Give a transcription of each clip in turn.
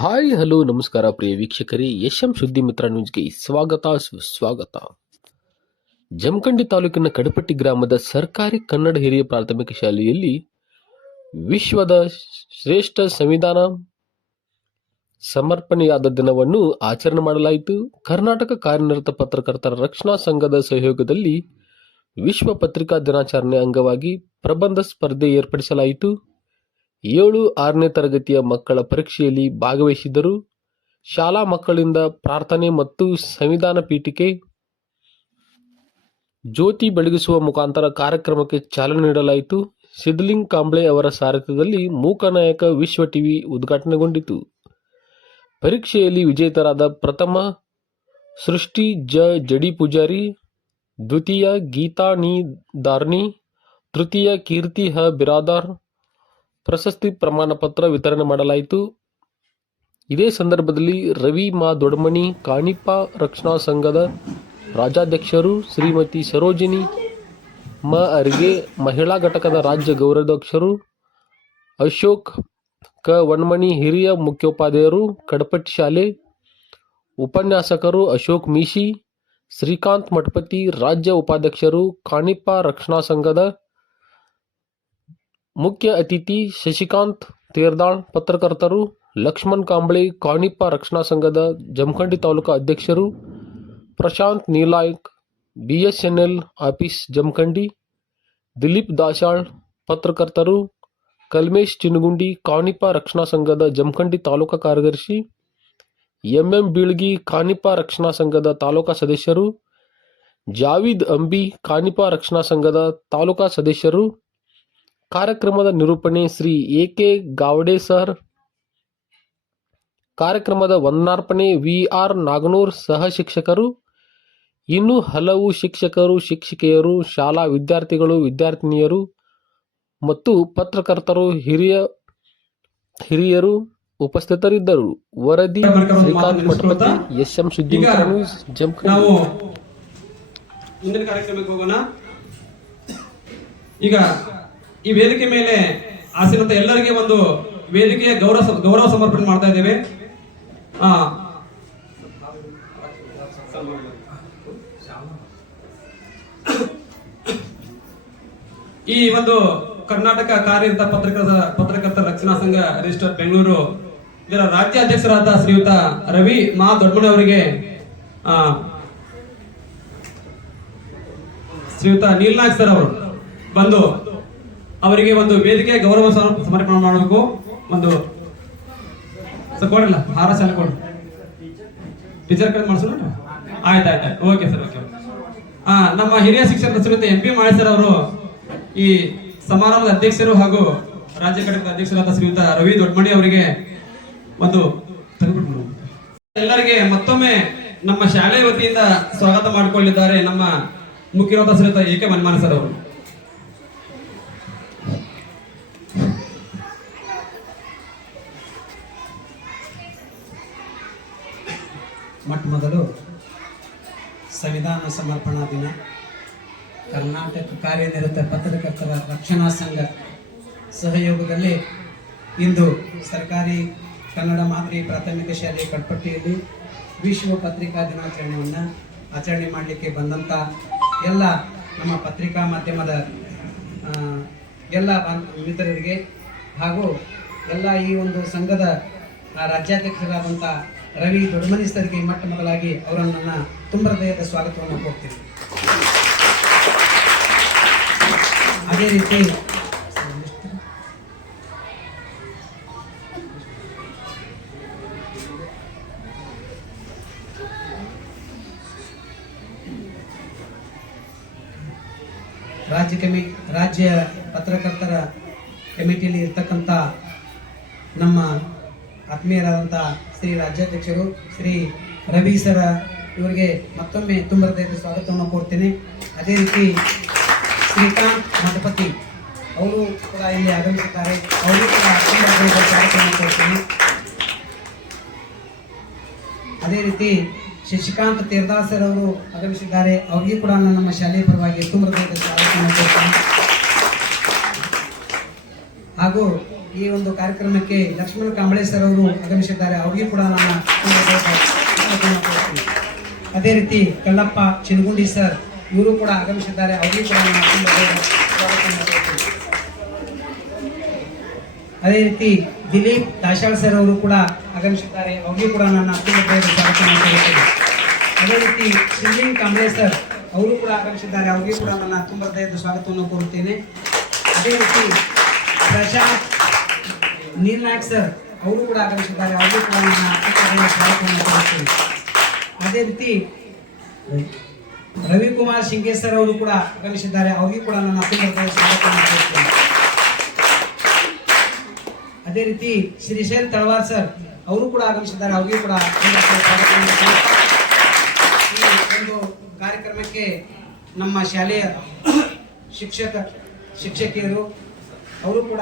Hi, hello, ನಮಸ್ಕಾರ ಪ್ರಿಯ ವೀಕ್ಷಕರೇ. Yash M ಸುದ್ದಿ ಮಿತ್ರ ನ್ಯೂಸ್ಗೆ ಸ್ವಾಗತ, ಸುಸ್ವಾಗತ. ಜಮಖಂಡಿ ತಾಲೂಕಿನ ಕಡಪಟ್ಟಿ ಗ್ರಾಮದ ಸರ್ಕಾರಿ ಕನ್ನಡ ಹಿರಿಯ ಪ್ರಾಥಮಿಕ ಶಾಲೆಯಲ್ಲಿ ವಿಶ್ವದ ಶ್ರೇಷ್ಠ ಸಂವಿಧಾನ ಸಮರ್ಪಣೆಯಾದ ದಿನವನ್ನು ಆಚರಣೆ ಮಾಡಲಾಯಿತು. ಕರ್ನಾಟಕ ಕಾರ್ಯನಿರತ ಪತ್ರಕರ್ತರ ರಕ್ಷಣಾ ಸಂಘದ ಸಹಯೋಗದಲ್ಲಿ ವಿಶ್ವ ಪತ್ರಿಕಾ ದಿನಾಚರಣೆ ಅಂಗವಾಗಿ ಪ್ರಬಂಧ ಸ್ಪರ್ಧೆ ಏರ್ಪಡಿಸಲಾಯಿತು. ಏಳು ಆರನೇ ತರಗತಿಯ ಮಕ್ಕಳ ಪರೀಕ್ಷೆಯಲ್ಲಿ ಭಾಗವಹಿಸಿದ್ದರು. ಶಾಲಾ ಮಕ್ಕಳಿಂದ ಪ್ರಾರ್ಥನೆ ಮತ್ತು ಸಂವಿಧಾನ ಪೀಠಿಕೆ ಜ್ಯೋತಿ ಬೆಳಗಿಸುವ ಮುಖಾಂತರ ಕಾರ್ಯಕ್ರಮಕ್ಕೆ ಚಾಲನೆ ನೀಡಲಾಯಿತು. ಸಿದ್ಲಿಂಗ್ ಕಾಂಬ್ಳೆ ಅವರ ಸಾರಥ್ಯದಲ್ಲಿ ಮೂಕನಾಯಕ ವಿಶ್ವ ಟಿವಿ ಉದ್ಘಾಟನೆಗೊಂಡಿತು. ಪರೀಕ್ಷೆಯಲ್ಲಿ ವಿಜೇತರಾದ ಪ್ರಥಮ ಸೃಷ್ಟಿ ಜ ಜಡಿ ಪೂಜಾರಿ, ದ್ವಿತೀಯ ಗೀತಾ ನಿ ದಾರ್ನಿ ತೃತೀಯ ಕೀರ್ತಿ ಹ ಬಿರಾದಾರ್ ಪ್ರಶಸ್ತಿ ಪ್ರಮಾಣ ಪತ್ರ ವಿತರಣೆ ಮಾಡಲಾಯಿತು. ಇದೇ ಸಂದರ್ಭದಲ್ಲಿ ರವಿ ಮಾ ದೊಡ್ಮಣಿ, ಕಾಣಿಪ್ಪ ರಕ್ಷಣಾ ಸಂಘದ ರಾಜ್ಯಾಧ್ಯಕ್ಷರು ಶ್ರೀಮತಿ ಸರೋಜಿನಿ ಮ ಅರಿಗೆ ಮಹಿಳಾ ಘಟಕದ ರಾಜ್ಯ ಗೌರವಾಧ್ಯಕ್ಷರು ಅಶೋಕ್ ಕ ವಣ್ಮಣಿ ಹಿರಿಯ ಮುಖ್ಯೋಪಾಧ್ಯಾಯರು, ಕಡಪಟ್ಟಿ ಶಾಲೆ ಉಪನ್ಯಾಸಕರು ಅಶೋಕ್ ಮೀಶಿ, ಶ್ರೀಕಾಂತ್ ಮಠಪತಿ ರಾಜ್ಯ ಉಪಾಧ್ಯಕ್ಷರು, ಕಾಣಿಪ್ಪ ರಕ್ಷಣಾ ಸಂಘದ ಮುಖ್ಯ ಅತಿಥಿ ಶಶಿಕಾಂತ್ ತೇರ್ದಾಳ್, ಪತ್ರಕರ್ತರು ಲಕ್ಷ್ಮಣ್ ಕಾಂಬಳಿ, ಕಾಣಿಪ್ಪ ರಕ್ಷಣಾ ಸಂಘದ ಜಮಖಂಡಿ ತಾಲೂಕು ಅಧ್ಯಕ್ಷರು ಪ್ರಶಾಂತ್ ನೀಲಾಯಕ್ ಎಲ್ ಆಫೀಸ್ ಜಮಖಂಡಿ, ದಿಲೀಪ್ ದಾಶಾಳ್ ಪತ್ರಕರ್ತರು ಕಲ್ಮೇಶ್ ಚಿನಗುಂಡಿ ಕಾಣಿಪ ರಕ್ಷಣಾ ಸಂಘದ ಜಮಖಂಡಿ ತಾಲೂಕಾ ಕಾರ್ಯದರ್ಶಿ ಎಂಎಂ ಬೀಳ್ಗಿ ಕಾಣಿಪ ರಕ್ಷಣಾ ಸಂಘದ ತಾಲೂಕಾ ಸದಸ್ಯರು ಜಾವೀದ್ ಅಂಬಿ ಕಾಣಿಪ ರಕ್ಷಣಾ ಸಂಘದ ತಾಲೂಕಾ ಸದಸ್ಯರು ಕಾರ್ಯಕ್ರಮದ ನಿರೂಪಣೆ Shri A K Gawade sir. ಕಾರ್ಯಕ್ರಮದ ವಂದನಾರ್ಪಣೆ ವಿ ಆರ್ ನಾಗನೂರ್ ಸಹ ಶಿಕ್ಷಕರು. ಇನ್ನು ಹಲವು ಶಿಕ್ಷಕರು ಶಿಕ್ಷಕಿಯರು ಶಾಲಾ ವಿದ್ಯಾರ್ಥಿಗಳು ವಿದ್ಯಾರ್ಥಿನಿಯರು ಮತ್ತು ಪತ್ರಕರ್ತರು ಹಿರಿಯ ಹಿರಿಯರು ಉಪಸ್ಥಿತರಿದ್ದರು. ವರದಿ ಶ್ರೀಕಾಂತ್ ಮಠಪತಿ ಎಸ್ ಎಂ ಸುದ್ದಿ ನಾವು ಮುಂದಿನ ಕಾರ್ಯಕ್ರಮಕ್ಕೆ ಹೋಗೋಣ. ಈಗ ಈ ವೇದಿಕೆ ಮೇಲೆ ಆಸೀನತ ಎಲ್ಲರಿಗೆ ಒಂದು ವೇದಿಕೆಯ ಗೌರವ ಗೌರವ ಸಮರ್ಪಣೆ ಮಾಡ್ತಾ ಇದ್ದೇವೆ. ಈ ಒಂದು ಕರ್ನಾಟಕ ಕಾರ್ಯನಿರತ ಪತ್ರಕರ್ತ ಪತ್ರಕರ್ತರ ರಕ್ಷಣಾ ಸಂಘ ರಿಜಿಸ್ಟರ್ ಬೆಂಗಳೂರು, ಇದರ ರಾಜ್ಯಾಧ್ಯಕ್ಷರಾದ ಶ್ರೀಯುತ ರವಿ ಮಾ ದೊಡ್ಡಮನೆ ಅವರಿಗೆ ಶ್ರೀಯುತ ನೀಲ್ನಾಗ್ ಸರ್ ಅವರು ಬಂದು ಅವರಿಗೆ ಒಂದು ವೇದಿಕೆ ಗೌರವ ಸಮರ್ಪಣೆ ಮಾಡಬೇಕು. ಒಂದು ಕೊಡಲ್ಲ ಹಾರ ಸಲ ಕೊಡಿ ಟೀಚರ್ ಕಡೆ ಮಾಡಿಸೋಣ ಆಯ್ತು ಆಯ್ತು ಓಕೆ ಸರ್ ಓಕೆ ಹಾ, ನಮ್ಮ ಹಿರಿಯ ಶಿಕ್ಷಕರ ಶ್ರೀಯುತ ಎಂ ಪಿ ಮಾಳಿ ಸರ್ ಅವರು. ಈ ಸಮಾರಂಭದ ಅಧ್ಯಕ್ಷರು ಹಾಗೂ ರಾಜ್ಯ ಘಟಕದ ಅಧ್ಯಕ್ಷರಾದ ಶ್ರೀಯುತ ರವಿ ದೊಡ್ಡಮಣಿ ಅವರಿಗೆ ಒಂದು ಎಲ್ಲರಿಗೆ ಮತ್ತೊಮ್ಮೆ ನಮ್ಮ ಶಾಲೆ ವತಿಯಿಂದ ಸ್ವಾಗತ ಮಾಡಿಕೊಳ್ಳಿದ್ದಾರೆ ನಮ್ಮ ಮುಖ್ಯವಾದ ಶ್ರೀಯುತ ಎ ಕೆ ಮನ್ಮಾನ ಸರ್ ಅವರು. ಮೊಟ್ಟ ಮೊದಲು ಸಂವಿಧಾನ ಸಮರ್ಪಣಾ ದಿನ. ಕರ್ನಾಟಕ ಕಾರ್ಯನಿರತ ಪತ್ರಕರ್ತರ ರಕ್ಷಣಾ ಸಂಘ ಸಹಯೋಗದಲ್ಲಿ ಇಂದು ಸರ್ಕಾರಿ ಕನ್ನಡ ಮಾದರಿ ಪ್ರಾಥಮಿಕ ಶಾಲೆ ಕಟ್ಪಟ್ಟಿಯಲ್ಲಿ ವಿಶ್ವ ಪತ್ರಿಕಾ ದಿನಾಚರಣೆಯನ್ನು ಆಚರಣೆ ಮಾಡಲಿಕ್ಕೆ ಬಂದಂಥ ಎಲ್ಲ ನಮ್ಮ ಪತ್ರಿಕಾ ಮಾಧ್ಯಮದ ಎಲ್ಲ ಮಿತ್ರರಿಗೆ ಹಾಗೂ ಎಲ್ಲ ಈ ಒಂದು ಸಂಘದ ರಾಜ್ಯಾಧ್ಯಕ್ಷರಾದಂಥ ರವಿ ದೊಡ್ಡಮನಿ ಸರ್ಗೆ ಮೊಟ್ಟ ಮೊದಲಾಗಿ ಅವರನ್ನು ನನ್ನ ತುಂಬ ಹೃದಯದ ಸ್ವಾಗತವನ್ನು ಕೋರ್ತೀನಿ. ಅದೇ ರೀತಿ ರಾಜ್ಯ ಕಮಿ, ರಾಜ್ಯ ಪತ್ರಕರ್ತರ ಕಮಿಟಿಯಲ್ಲಿ ಇರ್ತಕ್ಕಂಥ ನಮ್ಮ ಆತ್ಮೀಯರಾದಂಥ ಶ್ರೀ ರಾಜ್ಯಾಧ್ಯಕ್ಷರು, ಶ್ರೀ ರವಿ ಸರ, ಇವರಿಗೆ ಮತ್ತೊಮ್ಮೆ ತುಂಬ ಸ್ವಾಗತವನ್ನು ಕೊಡ್ತೇನೆ ಅದೇ ರೀತಿ ಶ್ರೀಕಾಂತ್ ಮಠಪತಿ ಅವರು ಕೂಡ ಇಲ್ಲಿ ಆಗಮಿಸಿದ್ದಾರೆ ಅವರು ಕೂಡ ಸ್ವಾಗತವನ್ನು ಕೊಡ್ತೇನೆ ಅದೇ ರೀತಿ ಶಶಿಕಾಂತ್ ಸರ್ ಅವರು ಆಗಮಿಸಿದ್ದಾರೆ. ಅವರಿಗೂ ಕೂಡ ನಾನು ನಮ್ಮ ಶಾಲೆಯ ಪರವಾಗಿ ತುಂಬ ಸ್ವಾಗತವನ್ನು ಕೊಡ್ತೇನೆ ಹಾಗೂ ಈ ಒಂದು ಕಾರ್ಯಕ್ರಮಕ್ಕೆ ಲಕ್ಷ್ಮಣ ಕಾಂಬಳೆ ಸರ್ ಅವರು ಆಗಮಿಸಿದ್ದಾರೆ ಅವ್ರಿಗೆ ಕೂಡ ಕೋರುತ್ತೇನೆ. ಅದೇ ರೀತಿ ಕಲ್ಲಪ್ಪ ಚಿನಗುಂಡಿ ಸರ್, ಇವರು ಕೂಡ ಆಗಮಿಸಿದ್ದಾರೆ ಅವರಿಗೆ ಕೂಡ. ಅದೇ ರೀತಿ ದಿಲೀಪ್ ದಾಶಾಳ್ ಸರ್ ಅವರು ಕೂಡ ಆಗಮಿಸಿದ್ದಾರೆ ಅವ್ರಿಗೆ ಕೂಡ ಕೋರುತ್ತೇನೆ. ಅದೇ ರೀತಿ ಶಿವಲಿಂಗ್ ಕಾಂಬ್ಳೆ ಸರ್ ಅವರು ಕೂಡ ಆಗಮಿಸಿದ್ದಾರೆ ಅವ್ರಿಗೆ ಕೂಡ ನನ್ನ ತುಂಬ ಹೃದಯದ ಸ್ವಾಗತವನ್ನು ಕೋರುತ್ತೇನೆ ಅದೇ ರೀತಿ ಪ್ರಶಾಂತ್ ನೀಲ್ನಾಯಕ್ ಸರ್, ಅವರು ಕೂಡ ಆಗಮಿಸಿದ್ದಾರೆ, ಅವರು ಕೂಡ ಹೃದಯದ ಅದೇ ರೀತಿ, ರವಿಕುಮಾರ್ ಶಿಂಗೆ ಸರ್ ಅವರು ಕೂಡ ಆಗಮಿಸಿದ್ದಾರೆ, ಅವ್ರಿಗೂ ಕೂಡ ನನ್ನ ಸ್ವಾಗತ ಅದೇ ರೀತಿ, ಶ್ರೀ ಶ್ರೀಶೈಲ್ ತಳವಾರ್ ಸರ್, ಅವರು ಕೂಡ ಆಗಮಿಸಿದ್ದಾರೆ, ಅವ್ರಿಗೂ ಕೂಡ ಒಂದು ಕಾರ್ಯಕ್ರಮಕ್ಕೆ ನಮ್ಮ ಶಾಲೆಯ ಶಿಕ್ಷಕ, ಶಿಕ್ಷಕಿಯರು, ಅವರು ಕೂಡ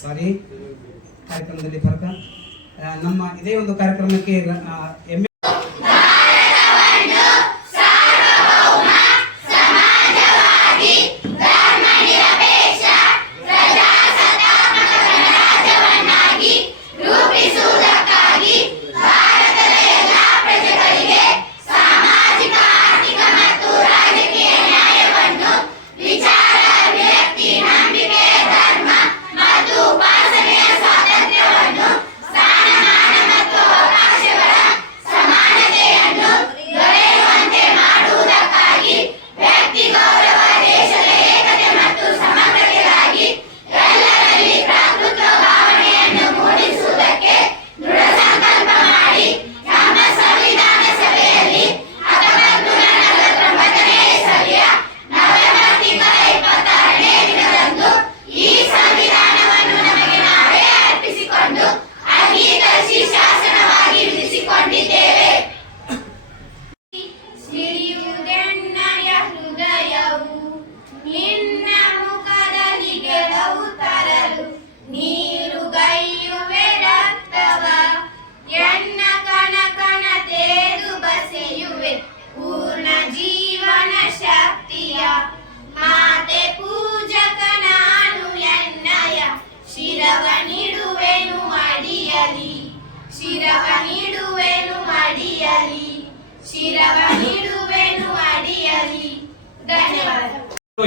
ಸಾರಿ ಕಾರ್ಯಕ್ರಮದಲ್ಲಿ ಬರ್ತಾ ನಮ್ಮ ಇದೇ ಒಂದು ಕಾರ್ಯಕ್ರಮಕ್ಕೆ ಎಂ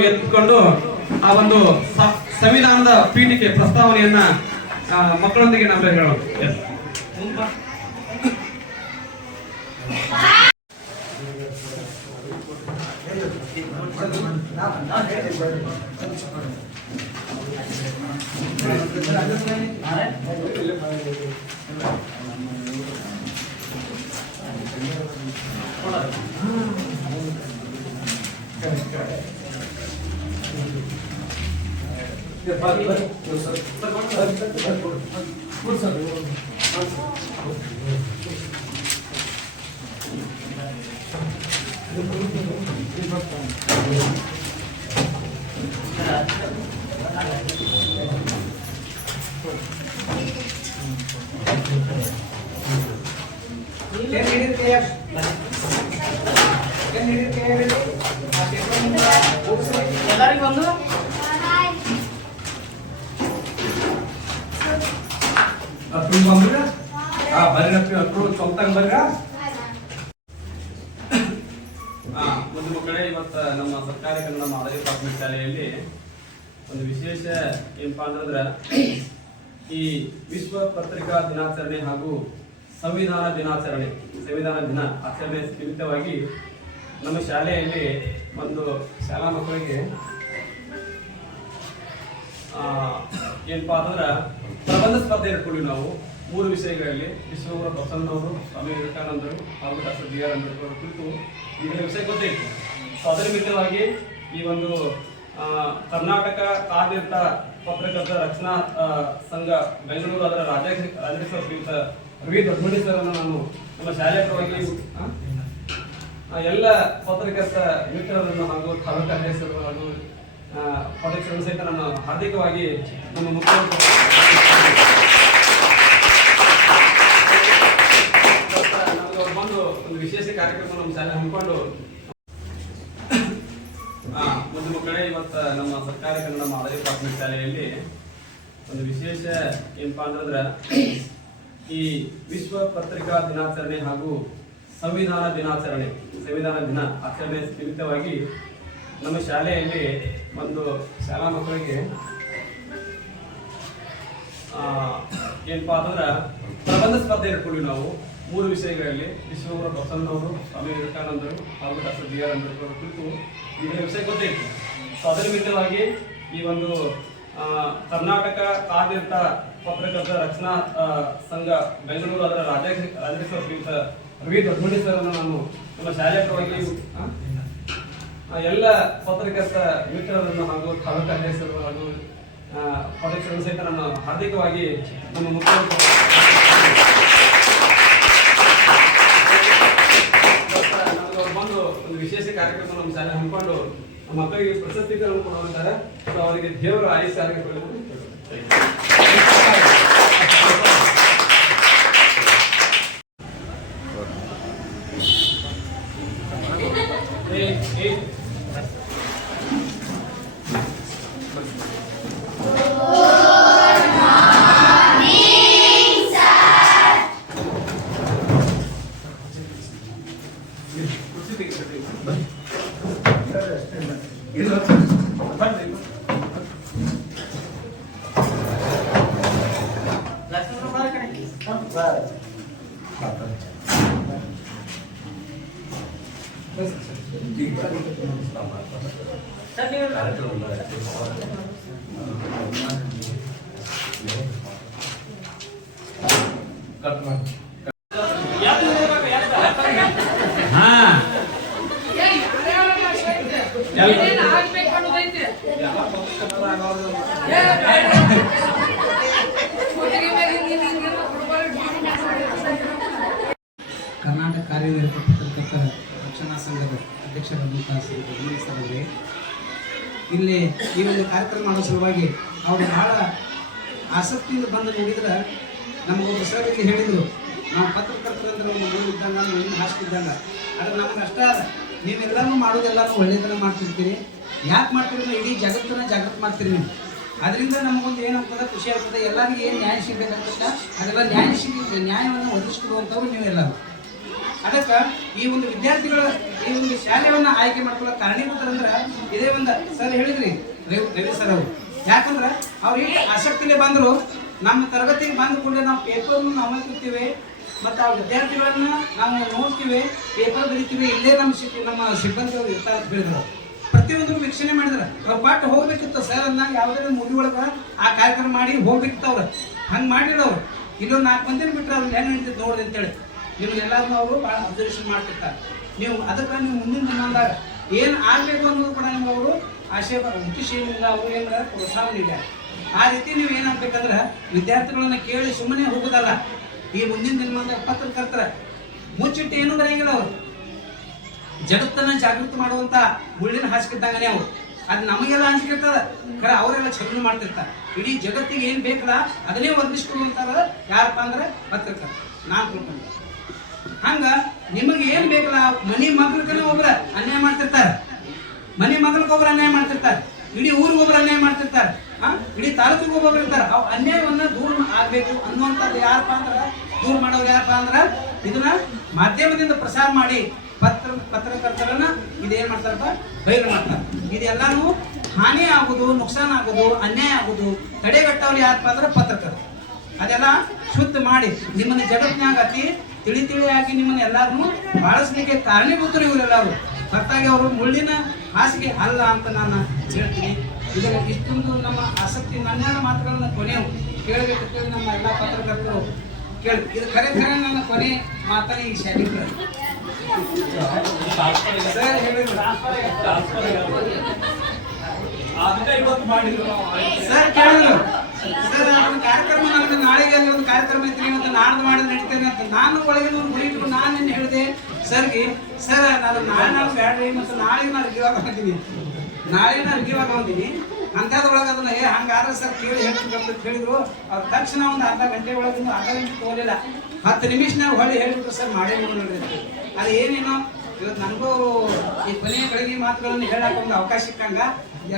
ಎತ್ಕೊಂಡು ಆ ಒಂದು ಸಂವಿಧಾನದ ಪೀಠಿಕೆ ಪ್ರಸ್ತಾವನೆಯನ್ನ ಆ, ಮಕ್ಕಳೊಂದಿಗೆ ನಾವು ಹೇಳೋಣ. Yes. ಏನ್ ಹಿಡಿಯುತ್ತೆ? ಏನ್ ಕೂರ್ಸಿ. ಹಾ ಒಂದು ಮಕ್ಕಳೇ, ಇವತ್ತು ನಮ್ಮ ಸರ್ಕಾರಿ ಕನ್ನಡ ಮಾದರಿ ಪ್ರಾಥಮಿಕ ಶಾಲೆಯಲ್ಲಿ ಒಂದು ವಿಶೇಷ ಏನಪ್ಪಾ ಅಂತಂದ್ರೆ, ಈ ವಿಶ್ವ ಪತ್ರಿಕಾ ದಿನಾಚರಣೆ ಹಾಗೂ ಸಂವಿಧಾನ ದಿನಾಚರಣೆ, ಸಂವಿಧಾನ ದಿನ ಆಚರಣೆ ನಿಮಿತ್ತವಾಗಿ ನಮ್ಮ ಶಾಲೆಯಲ್ಲಿ ಒಂದು ಶಾಲಾ ಮಕ್ಕಳಿಗೆ ಏನಪ್ಪ ಅಂತಂದ್ರ ಪ್ರಬಂಧ ಸ್ಪರ್ಧೆ ಇಟ್ಕೊಂಡ್ವಿ ನಾವು. ಮೂರು ವಿಷಯಗಳಲ್ಲಿ ವಿಶ್ವಗುರು ಪ್ರಸನ್ನವರು ಸ್ವಾಮಿ ವಿವೇಕಾನಂದರು ಹಾಗೂ ಡಾಕ್ಟರ್ ಬಿ ಆರ್ ಅಂಬೇಡ್ಕರ್ ಕುರಿತು ಈಗಿನ ವಿಷಯ ಗೊತ್ತಿತ್ತು ಸೊ ಅದರ ಮಿತವಾಗಿ ಈ ಒಂದು ಕರ್ನಾಟಕ ಕಾದಿರ್ತ ಪತ್ರಕರ್ತರ ರಕ್ಷಣಾ ಸಂಘ ಬೆಂಗಳೂರು ಅದರ ರಾಜ್ಯ ರಾಜ್ಯಾಧ್ಯಕ್ಷ ಶ್ರೀಯುತ ರವಿ ದೊಡ್ಡಮಂಡಿ ಸರ್ ನಾನು ನಮ್ಮ ಶಾಲೆಯ ಪರವಾಗಿ ಎಲ್ಲ ಪತ್ರಕರ್ತ ಮಿತ್ರರನ್ನು ಹಾಗೂ ತಾಲೂಕು ಅಧ್ಯಕ್ಷರು ಹಾಗೂ ಪದಕ್ಷರನ್ನು ಸಹಿತ ನಾನು ಹಾರ್ದಿಕವಾಗಿ ನಮ್ಮ ಮುಖ್ಯಮಂತ್ರಿ ಬಂದು ಒಂದು ವಿಶೇಷ ಕಾರ್ಯಕ್ರಮ ನಮ್ಮ ಶಾಲೆ ಹಮ್ಮಿಕೊಂಡು ಒಂದು ಮಕ್ಕಳೇ ಇವತ್ತು ನಮ್ಮ ಸರ್ಕಾರಿ ನಮ್ಮ ಮಾದರಿ ಪ್ರಾಥಮಿಕ ಶಾಲೆಯಲ್ಲಿ ಒಂದು ವಿಶೇಷ ಏನಪ್ಪಾ ಅಂತಂದ್ರೆ ಈ ವಿಶ್ವ ಪತ್ರಿಕಾ ದಿನಾಚರಣೆ ಹಾಗೂ ಸಂವಿಧಾನ ದಿನಾಚರಣೆ, ಸಂವಿಧಾನ ದಿನ ಆಚರಣೆ ನಿಮಿತ್ತವಾಗಿ ನಮ್ಮ ಶಾಲೆಯಲ್ಲಿ ಒಂದು ಶಾಲಾ ಮಕ್ಕಳಿಗೆ ಏನಪ್ಪಾ ಅಂತಂದ್ರೆ ಪ್ರಬಂಧ ಸ್ಪರ್ಧೆ ಇಟ್ಕೊಂಡ್ವಿ ನಾವು. ಮೂರು ವಿಷಯಗಳಲ್ಲಿ ವಿಶ್ವಗುರು ಬಸವಣ್ಣವರು ಸ್ವಾಮಿ ವಿವೇಕಾನಂದರು ಹಾಗೂ ಡಾಕ್ಟರ್ ಬಿ ಆರ್ ಅಂಬೇಡ್ಕರ್ ಕುರಿತು ಇದರ ವಿಷಯ ಗೊತ್ತಿತ್ತು ಸೊ, ಅದರ ನಿಮಿತ್ತವಾಗಿ ಈ ಒಂದು ಕರ್ನಾಟಕ ಕಾರ್ಯನಿರತ ಪತ್ರಕರ್ತರ ರಕ್ಷಣಾ ಸಂಘ ಬೆಂಗಳೂರು ಅದರ ರಾಜ್ಯಾಧ್ಯಕ್ಷ ರಾಜ್ಯಾಧ್ಯಕ್ಷ ರವಿ ದೊಡ್ಡಮಂಡಿ ಸರ್ ನಾನು ಆ, ಆ, ಎಲ್ಲ ಪತ್ರಕರ್ತ ಮಿತ್ರರನ್ನು ಹಾಗೂ ತಾಲೂಕು ಅಧ್ಯಕ್ಷರು ಹಾಗೂ ಆ, ಅಧ್ಯಕ್ಷರನ್ನು ಸಹಿತ ನಾನು ಹಾರ್ದಿಕವಾಗಿ ನಮ್ಮ ಮುಖ್ಯಮಂತ್ರಿ ಬಂದು ಒಂದು ವಿಶೇಷ ಕಾರ್ಯಕ್ರಮ ನಮ್ಮ ಶಾಲೆ ಹಮ್ಮಿಕೊಂಡು ಮಕ್ಕಳಿಗೆ ಪ್ರಶಸ್ತಿಗಳನ್ನು ಕೊಡುವಂತಾರೆ ಅವರಿಗೆ ದೇವರು ಆಯುಷ್ಯ ಆರೋಗ್ಯ ಕೊಡಲಿ ಅಂತ ಕೇಳ್ಕೊಳ್ತೀನಿ. ಏ, ಏ, ಕುರ್ಚಿ ತೆಗಿ, ತೆಗಿ. ಬನ್ನಿ. ಹಾ ಎಲ್ಲ ಪಕ್ಷಕರ್ತರ ಆಗೋದು. ಕರ್ನಾಟಕ ಪತ್ರಕರ್ತರ ರಕ್ಷಣಾ ಸಂಘದ ಅಧ್ಯಕ್ಷರಾದಂತಹ ಶ್ರೀ ಇಲ್ಲಿ ಈ ಒಂದು ಕಾರ್ಯಕ್ರಮ ಮಾಡೋ ಸಲುವಾಗಿ ಅವರು ಬಹಳ ಆಸಕ್ತಿಯಿಂದ ಬಂದು ನೋಡಿದ್ರೆ ನಮಗೊಂದು ಸರ್ ಇಲ್ಲಿ ಹೇಳಿದರು, ನಾವು ಪತ್ರಕರ್ತರಂದ್ರೆ ನಮ್ಮ ಮಗಳು ನಮ್ಮ ಮಣ್ಣಿನ ಹಾಸ್ತಿದ್ದಂಗ ಆದರೆ ನಮ್ಗೆ ಅಷ್ಟೇ ನೀವೆಲ್ಲನೂ ಮಾಡೋದೆಲ್ಲನೂ ಒಳ್ಳೆಯದನ್ನ ಮಾಡ್ತಿರ್ತೀರಿ. ಯಾಕೆ ಮಾಡ್ತೀರಿ ಇಡೀ ಜಗತ್ತನ್ನ ಜಾಗೃತಿ ಮಾಡ್ತೀರಿ ನೀವು. ಅದರಿಂದ ನಮಗೊಂದು ಏನಾಗ್ತದೆ ಖುಷಿ ಆಗ್ತದೆ. ಎಲ್ಲರಿಗೂ ಏನು ನ್ಯಾಯ ಸಿಗಬೇಕಾಗ್ತದೆ ಅದೆಲ್ಲ ನ್ಯಾಯ ಸಿಗ ನ್ಯಾಯವನ್ನು ಒದಗಿಸ್ಕೊಡುವಂಥವ್ರು ನೀವೆಲ್ಲರೂ. ಅದಕ್ಕೆ ಈ ಒಂದು ವಿದ್ಯಾರ್ಥಿಗಳ ಈ ಒಂದು ಶಾಲೆಯನ್ನು ಆಯ್ಕೆ ಮಾಡ್ಕೊಳ್ಳೋ ಕಾರಣೀಭೂತರಂದ್ರೆ ಇದೇ ಒಂದು ಸರ್ ಹೇಳಿದ್ರಿ ರವಿ ರವಿ ಸರ್ ಅವರು. ಯಾಕಂದ್ರೆ ಅವ್ರು ಏನು ಆಸಕ್ತಿಲೇ ಬಂದ್ರು ನಮ್ಮ ತರಗತಿಗೆ ಬಂದ ಕೂಡಲೇ ನಾವು ಪೇಪರ್ನು ನಾವು ತಿರ್ತೀವಿ ಮತ್ತು ಆ ವಿದ್ಯಾರ್ಥಿಗಳನ್ನ ನಾವು ನೋಡ್ತೀವಿ ಪೇಪರ್ ಬರೀತೀವಿ. ಇಲ್ಲೇ ನಮ್ಮ ಶಿಕ್ ನಮ್ಮ ಸಿಬ್ಬಂದಿ ಅವ್ರು ಇರ್ತಾ ಬೆಳೆದ್ರು ಪ್ರತಿಯೊಂದನ್ನು ವೀಕ್ಷಣೆ ಮಾಡಿದ್ರು. ಅವ್ರ ಪಾಠ ಹೋಗ್ಬೇಕಿತ್ತು ಸರ್ ಅಂದಾಗ ಯಾವುದೇ ಮೂವಿ ಒಳಗೆ ಆ ಕಾರ್ಯಕ್ರಮ ಮಾಡಿ ಹೋಗ್ಬೇಕಿತ್ತು ಹಂಗೆ ಮಾಡಿಲ್ಲ ಅವ್ರು. ಇನ್ನೊಂದು ನಾಲ್ಕು ಮಂದಿನ ಬಿಟ್ಟರೆ ಅವ್ರು ಏನು ನಡೀತದೆ ನೋಡ್ರಿ ಅಂತೇಳಿ. ನಿಮ್ಗೆಲ್ಲರನ್ನೂ ಅವರು ಭಾಳ ಅಬ್ಸರ್ವೇಷನ್ ಮಾಡ್ತಿರ್ತಾರೆ. ನೀವು ಅದಕ್ಕೆ ನೀವು ಮುಂದಿನ ದಿನದಾಗ ಏನು ಆಗಬೇಕು ಅನ್ನೋದು ಕೂಡ ನಿಮ್ಗೆ ಅವರು ಆಶಯ ಇಲ್ಲ ಅವರು ಏನು ಪ್ರೋತ್ಸಾಹ ನೀಡ್ಯಾರ ಆ ರೀತಿ ನೀವು ಏನಾಗ್ಬೇಕಂದ್ರೆ ವಿದ್ಯಾರ್ಥಿಗಳನ್ನ ಕೇಳಿ ಸುಮ್ಮನೆ ಹೋಗೋದಲ್ಲ. ಈ ಮುಂದಿನ ದಿನಮಾನದಾಗ ಪತ್ರಕರ್ತರ ಮುಚ್ಚಿಟ್ಟು ಏನು ಬರೆಯಂಗಿಲ್ಲ ಅವರು. ಜಗತ್ತನ್ನ ಜಾಗೃತಿ ಮಾಡುವಂತ ಮುಳ್ಳಿನ ಹಾಸಿಗಿದ್ದಂಗನೇ ಅವರು. ಅದು ನಮಗೆಲ್ಲ ಅನ್ಸ್ಕಿರ್ತದ ಖರೆ ಅವರೆಲ್ಲ ಚಲನೆ ಮಾಡ್ತಿರ್ತಾರೆ. ಇಡೀ ಜಗತ್ತಿಗೆ ಏನು ಬೇಕಲ್ಲ ಅದನ್ನೇ ವರ್ಣಿಸ್ಕೊಡುವಂತಾರ ಯಾರಪ್ಪ ಅಂದ್ರೆ ಪತ್ರಕರ್ತ ನಾನು ತಿಳ್ಕೊಂಡೆ ಹಂಗ ನಿಮಗೆ ಏನು ಬೇಕಲ್ಲ ಮನೆ ಮಗಳ ಒಬ್ರ ಅನ್ಯಾಯ ಮಾಡ್ತಿರ್ತಾರೆ. ಮನೆ ಮಗಳಿಗೆ ಒಬ್ರು ಅನ್ಯಾಯ ಮಾಡ್ತಿರ್ತಾರೆ. ಇಡೀ ಊರಿಗೊಬ್ರು ಅನ್ಯಾಯ ಮಾಡ್ತಿರ್ತಾರೆ. ಇಡೀ ತಾಲೂಕಿಗೆ ಒಬ್ಬೊಬ್ರು ಇರ್ತಾರೆ ಅವ್ ಅನ್ಯಾಯವನ್ನ ದೂರ ಆಗ್ಬೇಕು ಅನ್ನುವಂಥದ್ದು ಯಾರಪ್ಪ ಅಂದ್ರೆ, ದೂರ ಮಾಡೋರು ಯಾರಪ್ಪ ಅಂದ್ರೆ, ಇದನ್ನ ಮಾಧ್ಯಮದಿಂದ ಪ್ರಸಾರ ಮಾಡಿ ಪತ್ರ, ಪತ್ರಕರ್ತರನ್ನ ಇದೇನ್ ಮಾಡ್ತಾರಪ್ಪ? ಬಯಲು ಮಾಡ್ತಾರೆ. ಇದೆಲ್ಲಾನು ಹಾನಿ ಆಗುದು, ನುಕ್ಸಾನ ಆಗುದು, ಅನ್ಯಾಯ ಆಗುದು ತಡೆಗಟ್ಟವ್ರು ಯಾರಪ್ಪ ಅಂದ್ರೆ ಪತ್ರಕರ್ತರು. ಅದೆಲ್ಲ ಶುದ್ಧ ಮಾಡಿ ನಿಮ್ಮನ್ನ ಜಗತ್ನಾಗ ಅತಿ ತಿಳಿ ತಿಳಿಯಾಗಿ ನಿಮ್ಮನ್ನ ಎಲ್ಲಾರನ್ನು ಬಾಳಿಸ್ಲಿಕ್ಕೆ ಕಾರಣೀಭೂತರು ಇವರೆಲ್ಲರೂ. ಹೊರತಾಗಿ ಅವರು ಮುಳ್ಳಿನ ಹಾಸಿಗೆ ಅಲ್ಲ ಅಂತ ನಾನು ಹೇಳ್ತೀನಿ. ಇದರ ಇಷ್ಟೊಂದು ನಮ್ಮ ಆಸಕ್ತಿ, ನನ್ನ ಮಾತುಗಳನ್ನು ಕೊನೆ ಕೇಳಬೇಕು ಕೇಳಿ ನಮ್ಮ ಎಲ್ಲ ಪತ್ರಕರ್ತರು ಕೇಳಿ ಇದು ಖರೆ ಖರೆ ನನ್ನ ಕೊನೆ ಮಾತಾಡಿ ಈ ಶಾಲೆ ಸರ್ ಸರ್ ಕೇಳಿದ್ರು ಸರ್, ಒಂದು ಕಾರ್ಯಕ್ರಮ ನಮ್ದು, ನಾಳೆಗೆ ಅಲ್ಲಿ ಒಂದು ಕಾರ್ಯಕ್ರಮ ಐತ್ರಿ ಅಂತ ನಾಡ್ದು ಮಾಡಿ ನಡೀತೇನೆ ಅಂತ. ನಾನು ಒಳಗಿನ ಒಂದು ನಾನು ಏನು ಹೇಳಿದೆ, ಸರ್ಗೆ, ಸರ್, ನಾನು ನಾಳೆ ನಾನು ಬೇಡ್ರಿ ಮತ್ತು ನಾಳೆಗೆ ನಾನು ಜೀವ ಬಂದೀನಿ ನಾಳೆ ನಾನು ಬಂದೀನಿ. ಅಂಥದ್ರೊಳಗೆ ಅದನ್ನ, ಏ, ಹಂಗಾದ್ರೆ ಸರ್ ಕೇಳಿ, ಹೇಳ್ತೀನಿ ಅಂತ ಹೇಳಿದ್ರು. ಅವ್ರು ತಕ್ಷಣ ಒಂದು ಅರ್ಧ ಗಂಟೆ ಒಳಗಿಂದ ಅರ್ಧ ಗಂಟೆ ತೋಲಿಲ್ಲ. ಹತ್ತು ನಿಮಿಷನಾಗ ಹೊಳ್ಳಿ ಹೇಳಿಬಿಟ್ರು ಸರ್, ಮಾಡೇ ಅಂತ. ಅದು ಏನೇನೋ ಇವತ್ತು ನನಗೂ ಈ ಕೊನೆಯ ಕಡೆಗೆ ಮಾತುಗಳನ್ನು ಹೇಳಕ್ಕೆ ಒಂದು ಅವಕಾಶ ಸಿಕ್ಕಂಗ.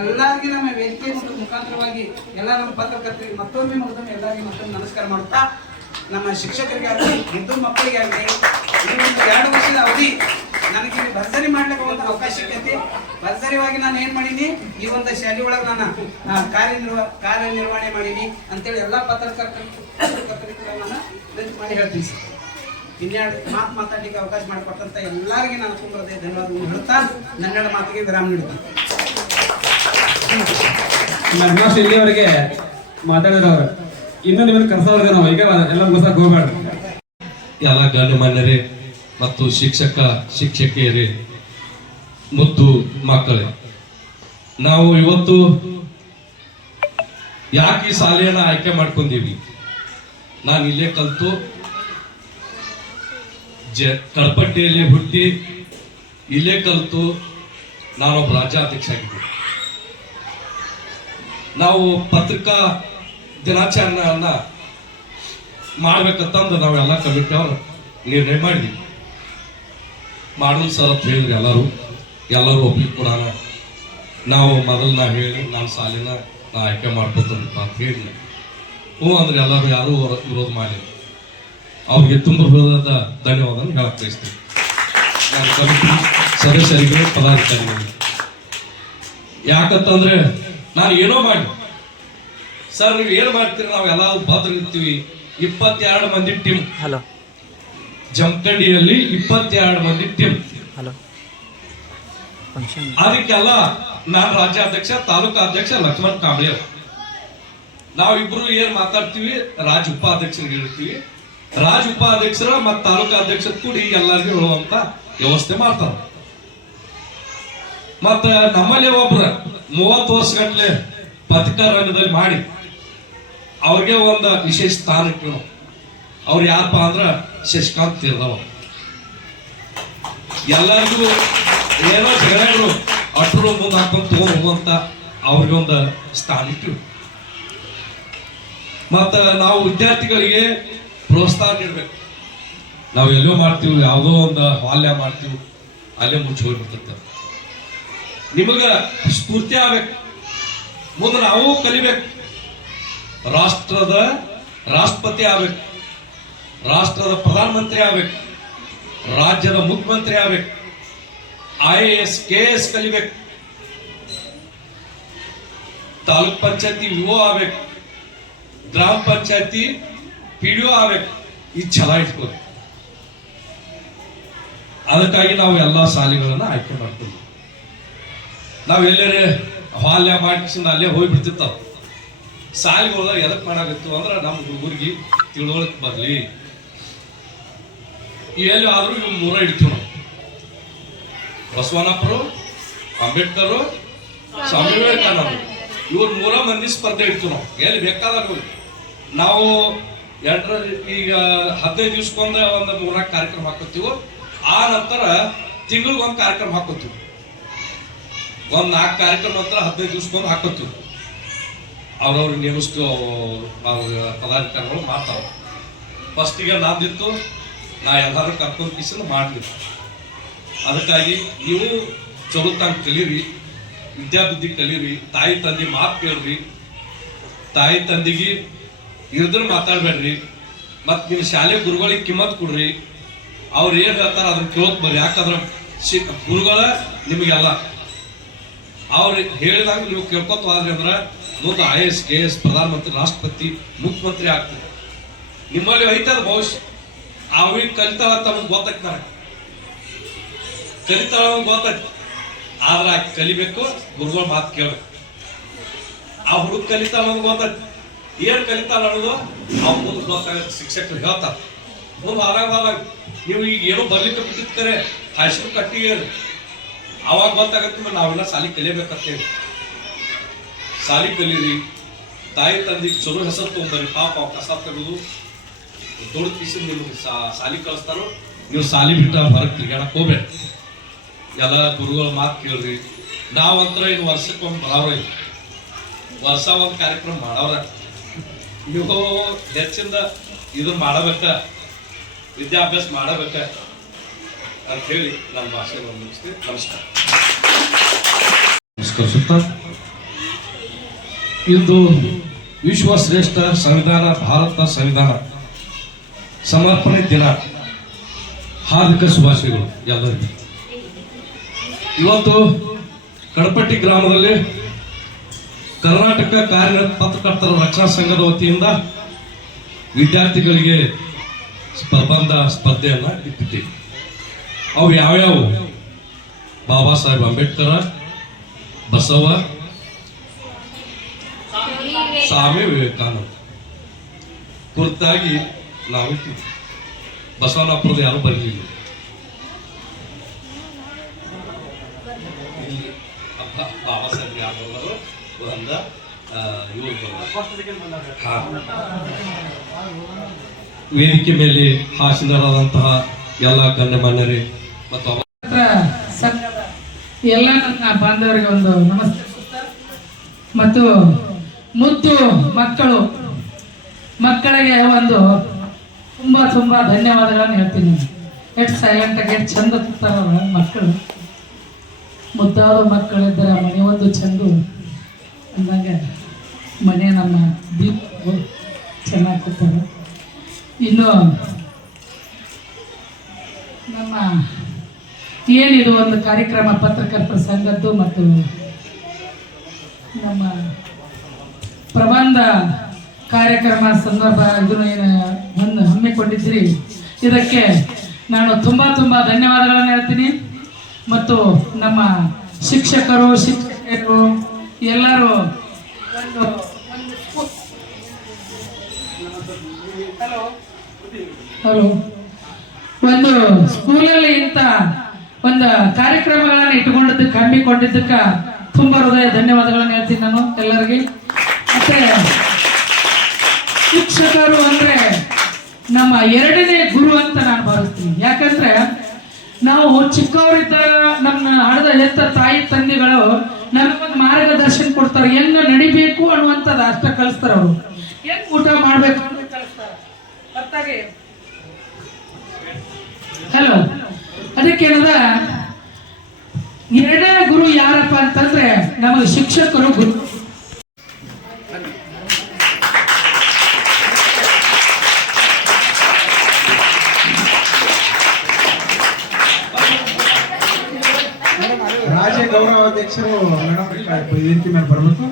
ಎಲ್ಲರಿಗೂ ನಮ್ಮ ವೇದಿಕೆ ಮುಖಾಂತರವಾಗಿ ಎಲ್ಲ ನಮ್ಮ ಪತ್ರಕರ್ತರಿಗೆ ಮತ್ತೊಮ್ಮೆ ಮತ್ತೊಮ್ಮೆ ಎಲ್ಲರಿಗೂ ಮತ್ತೊಮ್ಮೆ ನಮಸ್ಕಾರ ಮಾಡುತ್ತಾ, ನಮ್ಮ ಶಿಕ್ಷಕರಿಗೆ ಆಗಲಿ ಹಿಂದೂ ಮಕ್ಕಳಿಗೆ ಆಗಲಿ ಈ ಒಂದು ಎರಡು ವರ್ಷದ ಅವಧಿ ನನಗೆ ಇಲ್ಲಿ ಭರ್ಜರಿ ಮಾಡ್ಲಿಕ್ಕೆ ಒಂದು ಅವಕಾಶ ಸಿಕ್ಕೈತಿ. ಭರ್ಜರಿವಾಗಿ ನಾನು ಏನ್ ಮಾಡೀನಿ? ಈ ಒಂದು ಶಾಲೆ ಒಳಗೆ ನಾನು ಕಾರ್ಯನಿರ್ವ ಕಾರ್ಯನಿರ್ವಹಣೆ ಮಾಡೀನಿ ಅಂತೇಳಿ ಎಲ್ಲ ಪತ್ರಕರ್ತರಿಗೆ ಕೂಡ ನಾನು ಮಾಡಿ ಹೇಳ್ತೀನಿ ಸರ್. ಇನ್ನೆರಡು ಮಾತು ಮಾತಾಡ್ಲಿಕ್ಕೆ ಅವಕಾಶ ಮಾಡಿಕೊಟ್ಟಂತ ಎಲ್ಲರಿಗೂ ನಾನು ತುಂಬ ಧನ್ಯವಾದಗಳು ಹೇಳ್ತಾ ನನ್ನೆರಡು ಮಾತಿಗೆ ವಿರಾಮ ನೀಡ್ತಾನೆ. ನಮ್ಮಷ್ಟು ಇಲ್ಲಿವರೆಗೆ ಮಾತಾಡಿದವರು ಇನ್ನು ನಿಮ್ಮನ್ನು ಕರ್ಸೋರ್ಗ ನಾವು ಈಗ ಎಲ್ಲ ಮುಗಿಸಕ್ ಹೋಗ್ಬೇಡ ಎಲ್ಲ ಗಣ್ಯಮಾನ್ಯರೇ ಮತ್ತು ಶಿಕ್ಷಕ, ಶಿಕ್ಷಕಿಯರೇ, ಮುದ್ದು ಮಕ್ಕಳೇ. ನಾವು ಇವತ್ತು ಯಾಕೆ ಈ ಶಾಲೆಯನ್ನ ಆಯ್ಕೆ ಮಾಡ್ಕೊಂಡೀವಿ? ನಾನು ಇಲ್ಲೇ ಕಲ್ತು, ಜ, ಕಡಪಟ್ಟಿಯಲ್ಲಿ ಹುಟ್ಟಿ ಇಲ್ಲೇ ಕಲ್ತು ನಾನೊಬ್ಬ ರಾಜ್ಯಾಧ್ಯಕ್ಷ ಆಗಿದ್ದೆ. ನಾವು ಪತ್ರಿಕಾ ದಿನಾಚರಣೆಯನ್ನ ಮಾಡ್ಬೇಕಂತಂದು ನಾವೆಲ್ಲ ಕಮಿಟಿ ಅವ್ರು ನಿರ್ಣಯ ಮಾಡಿದ್ವಿ. ಮಾಡೋಣ ಸರ್ ಅಂತ ಹೇಳಿದ್ರಿ ಎಲ್ಲರೂ. ಎಲ್ಲರೂ ಒಪ್ಲಿಕ್ಕೆ ಕೂಡ ನಾವು ಮೊದಲು ನಾ ಹೇಳಿ ನಮ್ಮ ಸಾಲಿನ ನಾ ಆಯ್ಕೆ ಮಾಡ್ಕೊತಂತ ಅಂತ ಹೇಳಿದೆ ಹ್ಞೂ ಅಂದ್ರೆ ಎಲ್ಲರೂ ಯಾರೂ ವಿರೋಧ ಮಾಡಿ ಅವ್ರಿಗೆ ತುಂಬ ಹೃದಯದ ಧನ್ಯವಾದ ಹೇಳಕ್ ಬಯಸ್ತೀನಿ. ನಾನು ಸದಸ್ಯರಿಗೆ ಪದಾಧಿಕಾರಿಗಳಿಗೆ. ಯಾಕಂತಂದ್ರೆ ನಾನು ಏನೋ ಮಾಡಿ ಸರ್, ನೀವು ಏನು ಮಾಡ್ತೀರಿ? ನಾವೆಲ್ಲ ಭದ್ರ ಇರ್ತೀವಿ ಇಪ್ಪತ್ತೆರಡು ಮಂದಿ ಟೀಮ್. ಹಲೋ. ಜಮಖಂಡಿಯಲ್ಲಿ ಇಪ್ಪತ್ತೆರಡು ಮಂದಿ ಟೀಮ್ ಅದಕ್ಕೆಲ್ಲ ನಾನು ರಾಜ್ಯಾಧ್ಯಕ್ಷ ತಾಲೂಕಾ ಅಧ್ಯಕ್ಷ ಲಕ್ಷ್ಮಣ್ ಕಾಂಬಳೆ ನಾವು ನಾವಿಬ್ರು ಏನ್ ಮಾತಾಡ್ತೀವಿ? ರಾಜ್ ಉಪಾಧ್ಯಕ್ಷರಿಗೆ ಹೇಳ್ತೀವಿ. ರಾಜ್ ಉಪಾಧ್ಯಕ್ಷರ ಮತ್ತು ತಾಲೂಕಾ ಅಧ್ಯಕ್ಷರ ಕೂಡಿ ಎಲ್ಲರಿಗೂ ಹೇಳುವಂತ ವ್ಯವಸ್ಥೆ ಮಾಡ್ತಾರ. ಮತ್ತ ನಮ್ಮಲ್ಲಿ ಒಬ್ರ ಮೂವತ್ತು ವರ್ಷ ಗಟ್ಲೆ ಪತ್ರಿಕಾ ರಂಗದಲ್ಲಿ ಮಾಡಿ ಅವ್ರಿಗೆ ಒಂದು ವಿಶೇಷ ಸ್ಥಾನ ಇಟ್ಟು ನಾವು ಅವ್ರು ಯಾರಪ್ಪ ಅಂದ್ರೆ ಶಶಿಕಾಂತ್ ತೀರ್ದವ ಎಲ್ಲರಿಗೂ ಏನೋ ಜಗಳಗಳು ಅಟ್ರು ಮುಂದೆ ಹಾಕೊಂಡು ತಗೊಂಡ್ ಹೋಗುವಂತ ಅವ್ರಿಗೊಂದು ಸ್ಥಾನ ಇತ್ತು ಮತ್ತು ನಾವು ವಿದ್ಯಾರ್ಥಿಗಳಿಗೆ ಪ್ರೋತ್ಸಾಹ ನೀಡಬೇಕು. ನಾವು ಎಲ್ಲೋ ಮಾಡ್ತೀವಿ, ಯಾವುದೋ ಒಂದು ಹಾಲ್ಯ ಮಾಡ್ತೀವಿ, ಅಲ್ಲೇ ಮುಚ್ಚಿ ಹೋಗ್ಬಿಡ್ತಿರ್ತಾರೆ ನಿಮಗೆ ಸ್ಫೂರ್ತಿ ಆಗ್ಬೇಕು. ಮುಂದೆ ನಾವು ಕಲಿಬೇಕು. ರಾಷ್ಟ್ರದ ರಾಷ್ಟ್ರಪತಿ ಆಗ್ಬೇಕು. ರಾಷ್ಟ್ರದ ಪ್ರಧಾನಮಂತ್ರಿ ಆಗ್ಬೇಕು, ರಾಜ್ಯದ ಮುಖ್ಯಮಂತ್ರಿ ಆಗ್ಬೇಕು I A S K S ಕಲಿಬೇಕು, ತಾಲೂಕ್ ಪಂಚಾಯತಿ ಓ ಆಗ್ಬೇಕು, ಗ್ರಾಮ ಪಂಚಾಯತಿ ಪಿ ಡಿ ಆಗ್ಬೇಕು ಇದು ಛಲ ಇಟ್ಕೋಬೇಕು. ಅದಕ್ಕಾಗಿ ನಾವು ಎಲ್ಲಾ ಶಾಲೆಗಳನ್ನ ಆಯ್ಕೆ ಮಾಡ್ತೀವಿ ನಾವು ಎಲ್ಲರೇ ಹಾಲ್ಯ ಮಾಡಿಸಿಂದ ಅಲ್ಲೇ ಹೋಗ್ಬಿಡ್ತಿರ್ತಾವ. ಹೋದಾಗ ಎದಕ್ಕೆ ಮಾಡಾಕತ್ತು ಅಂದ್ರೆ ನಮ್ಮ ಹುಡುಗರಿಗೆ ತಿಳುವಳಿಕೆ ಬರಲಿ. ಎಲ್ಲಿ ಆದರೂ ಇವ್ ಮೂರ ಇಡ್ತೀವಿ ನಾವು. ಬಸವಣ್ಣಪ್ಪರು, ಅಂಬೇಡ್ಕರ್ ಸ್ವಾಮಿ ವಿವೇಕಾನಂದರು ಇವ್ರ ಮೂರ ಮಂದಿ ಸ್ಪರ್ಧೆ ಇಡ್ತೀವಿ ನಾವು. ಎಲ್ಲಿ ಬೇಕಾದಾಗ ನಾವು ಎರಡರ ಈಗ ಹದಿನೈದು ದಿವ್ಸಕ್ಕೊಂದು ಒಂದು ಮೂರ್ನಾಲ್ಕು ಕಾರ್ಯಕ್ರಮ ಹಾಕೋತೀವಿ, ಆ ನಂತರ ತಿಂಗಳಿಗೆ ಕಾರ್ಯಕ್ರಮ ಹಾಕೋತೀವಿ. ಒಂದ್ ನಾಲ್ಕು ಕಾರ್ಯಕ್ರಮ ನಂತರ ಹದಿನೈದು ದಿವ್ಸಕ್ಕೊಂದು ಹಾಕೋತೀವಿ. ಅವ್ರವ್ರ ನೇಮಿಸ್ಕೊ ಅವ್ರ ಪದಾಧಿಕಾರಿಗಳು ಮಾಡ್ತಾವೆ ಫಸ್ಟಿಗೆ ನಂದಿತ್ತು. ನಾ ಎಲ್ಲಾರು ಕರ್ಕೊಂಡು ಕಿಸಲು ಮಾಡ್ಲಿ ಅದಕ್ಕಾಗಿ ನೀವು ಚಲೋ ತಂಗ ಕಲೀರಿ, ವಿದ್ಯಾಬುದ್ಧಿ ಕಲೀರಿ, ತಾಯಿ ತಂದೆ ಮಾತು ಕೇಳ್ರಿ ತಾಯಿ ತಂದೆಗೆ ಇರ್ದ್ರ ಮಾತಾಡಬೇಡ್ರಿ ಮತ್ತು ನಿಮ್ಮ ಶಾಲೆ ಗುರುಗಳಿಗೆ ಕಿಮ್ಮತ್ ಕೊಡ್ರಿ. ಅವ್ರು ಏನು ಹೇಳ್ತಾರ ಅದನ್ನ ಕೇಳೋಕ್ ಬರ್ರಿ, ಯಾಕಂದ್ರ ಶಿ ಗುರುಗಳ ನಿಮಗೆಲ್ಲ. ಅವ್ರು ಹೇಳಿದಾಗ ನೀವು ಕೇಳ್ಕೊತ ಹೋದ್ರಿ ಅಂದ್ರ ಮುಂದೆ ಐ ಎಸ್ ಕೆ ಎಸ್ ಪ್ರಧಾನಮಂತ್ರಿ, ರಾಷ್ಟ್ರಪತಿ, ಮುಖ್ಯಮಂತ್ರಿ ಆಗ್ತದೆ. ನಿಮ್ಮಲ್ಲಿ ಐತದ ಭವಿಷ್ಯ? ಅವಿಗೆ ಕಲಿತಾಳ ತಮಗೆ ಗೊತ್ತಾಕ್ ನನಗೆ ಕಲಿತಾಳ ಗೊತ್ತೈತಿ ಆದ್ರೆ ಆ ಕಲಿಬೇಕು, ಗುರುಗಳ ಮಾತು ಕೇಳ್ಬೇಕು. ಆ ಹುಡುಗ ಕಲಿತಾಳ ಅನ್ನೋದು ಏನ್ ಕಲಿತಾಳ ಅನ್ನೋದು ಅವ್ರ ಮುಂದೆ ಗೊತ್ತಾಗ ಶಿಕ್ಷಕರು ಹೇಳ್ತಾರ. ಮುಂದೆ ಆರಾಮ ಆದಾಗ ನೀವು ಈಗ ಏನೋ ಬರ್ಲಿಕ್ಕೆ ಬಿಟ್ಟಿರ್ತಾರೆ ಕಟ್ಟಿ ಕಟ್ಟಿಗೆ ಅವಾಗ ಗೊತ್ತಾಗತ್ತೆ ನಾವೆಲ್ಲ ಸಾಲಿ ಕಲಿಬೇಕಂತೇಳಿ ಸಾಲಿ ಕಲಿಯಿರಿ ತಾಯಿ ತಂದಿಗೆ ಚಲೋ ಹೆಸರು ತೊಗೊಂಬರಿ ಪಾಪ ಕಸ ತೆಗೆದು ದೊಡ್ಡ ತೀಸಿ ನಿಮ್ಗೆ ಸಾಲಿ ಕಳಿಸ್ತಾರೋ, ನೀವು ಸಾಲಿ ಬಿಟ್ಟ ಹೊರಗೆ ತಿರ್ಗಾಡಕ್ ಹೋಗ್ಬೇಡ ಎಲ್ಲ ಗುರುಗಳ ಮಾತು ಕೇಳ್ರಿ. ನಾವಂತರ ಇನ್ನು ವರ್ಷಕ್ಕೊಂದು ಬರೋರ ವರ್ಷ ಒಂದು ಕಾರ್ಯಕ್ರಮ ಮಾಡೋರ ನೀವು ಹೆಚ್ಚಿಂದ ಇದು ಮಾಡಬೇಕ, ವಿದ್ಯಾಭ್ಯಾಸ ಮಾಡಬೇಕ ಅಂತ ಹೇಳಿ ನನ್ನ ಭಾಷೆ ಮುಗಿಸ್ತೀನಿ ನಮಸ್ಕಾರ. ನಮಸ್ಕರಿಸುತ್ತಾ ಇಂದು ವಿಶ್ವ ಶ್ರೇಷ್ಠ ಸಂವಿಧಾನ, ಭಾರತ ಸಂವಿಧಾನ. ಸಮರ್ಪಣೆ ದಿನ. ಹಾರ್ದಿಕ ಶುಭಾಶಯಗಳು ಎಲ್ಲರಿಗೂ. ಇವತ್ತು ಕಡಪಟ್ಟಿ ಗ್ರಾಮದಲ್ಲಿ ಕರ್ನಾಟಕ ಕಾರ್ಯ ಪತ್ರಕರ್ತರ ರಕ್ಷಣಾ ಸಂಘದ ವತಿಯಿಂದ ವಿದ್ಯಾರ್ಥಿಗಳಿಗೆ ಪ್ರಬಂಧ ಸ್ಪರ್ಧೆಯನ್ನು ಇಟ್ಟಿದ್ದೀವಿ. ಅವು ಯಾವ್ಯಾವು? ಬಾಬಾ ಸಾಹೇಬ್ ಅಂಬೇಡ್ಕರ ಬಸವ ಸ್ವಾಮಿ ವಿವೇಕಾನಂದ. ಕುರಿತಾಗಿ ನಾವು ಬಸವನಪುರದ ಯಾರು ಬರಲಿಲ್ಲ. ಬಾಬಾ ಸಾಹೇಬ್ ಹಾ. ವೇದಿಕೆ ಮೇಲೆ ಹಾಸಿದರಾದಂತಹ ಎಲ್ಲ ಗಣ್ಯಮಾನ್ಯರೇ ಮತ್ತು ಎಲ್ಲ ನನ್ನ ಬಾಂಧವರಿಗೆ ಒಂದು ನಮಸ್ತೆ ಮತ್ತು ಮುದ್ದು ಮಕ್ಕಳು, ಮಕ್ಕಳಿಗೆ ಒಂದು ತುಂಬಾ ತುಂಬಾ ಧನ್ಯವಾದಗಳನ್ನು ಹೇಳ್ತೀನಿ. ಎಷ್ಟು ಸೈಲೆಂಟ್ ಆಗಿ ಎಷ್ಟು ಚಂದ ಕೂತಾರಲ್ಲ ಮಕ್ಕಳು. ಮುದ್ದಾದ ಮಕ್ಕಳಿದ್ದರೆ ಮನೆ ಒಂದು ಚಂದು. ಅಂದಂಗೆ ಮನೆ ನಮ್ಮ ದೀಪ ಚೆನ್ನಾಗಿ ಕೂತಾರೆ ಇನ್ನು ನಮ್ಮ ಏನಿದು ಒಂದು ಕಾರ್ಯಕ್ರಮ ಪತ್ರಕರ್ತರ ಸಂಘದ್ದು ಮತ್ತು ನಮ್ಮ ಪ್ರಬಂಧ ಕಾರ್ಯಕ್ರಮ ಸಂದರ್ಭ ಇದನ್ನು ಹಮ್ಮಿಕೊಂಡಿದ್ರಿ ಇದಕ್ಕೆ ನಾನು ತುಂಬ ತುಂಬ ಧನ್ಯವಾದಗಳನ್ನು ಹೇಳ್ತೀನಿ. ಮತ್ತು ನಮ್ಮ ಶಿಕ್ಷಕರು ಶಿಕ್ಷಕರು, ಎಲ್ಲರೂ ಒಂದು ಹಲೋ. ಒಂದು ಸ್ಕೂಲಲ್ಲಿ ಇಂಥ ಒಂದು ಕಾರ್ಯಕ್ರಮಗಳನ್ನು ಇಟ್ಟುಕೊಂಡಿದ್ದಕ್ಕೆ, ಹಮ್ಮಿಕೊಂಡಿದ್ದಕ್ಕೆ ತುಂಬಾ ಹೃದಯ ಧನ್ಯವಾದಗಳನ್ನು ಹೇಳ್ತೀನಿ ನಾನು ಎಲ್ಲರಿಗೆ. ಮತ್ತೆ ಶಿಕ್ಷಕರು ಅಂದ್ರೆ ನಮ್ಮ ಎರಡನೇ ಗುರು ಅಂತ ನಾನು ಭಾವಿಸ್ತೀನಿ. ಯಾಕಂದ್ರೆ ನಾವು ಚಿಕ್ಕವರಿದ್ದಾಗ ನಮ್ಮ ಹಣದ ಹೆತ್ತ ತಾಯಿ ತಂದೆಗಳು ನಮಗೊಂದು ಮಾರ್ಗದರ್ಶನ ಕೊಡ್ತಾರೆ. ಹೆಂಗ ನಡಿಬೇಕು ಅನ್ನುವಂಥದ್ದು ಅಷ್ಟ ಕಲಿಸ್ತಾರೆ ಅವರು. ಹೆಂಗ್ ಊಟ ಮಾಡ್ಬೇಕು ಅಂತ ಕಲಿಸ್ತಾರೆ. ಹಲೋ ಅದಕ್ಕೇನದ ಎರಡನೇ ಗುರು ಯಾರಪ್ಪ ಅಂತಂದ್ರೆ ನಮಗೆ ಶಿಕ್ಷಕರು ಗುರು. ಗೌರವಾಧ್ಯಕ್ಷರು ಮೇಡಮ್ ವೇದಿಕೆ ಮೇಲೆ ಬರಬೇಕು?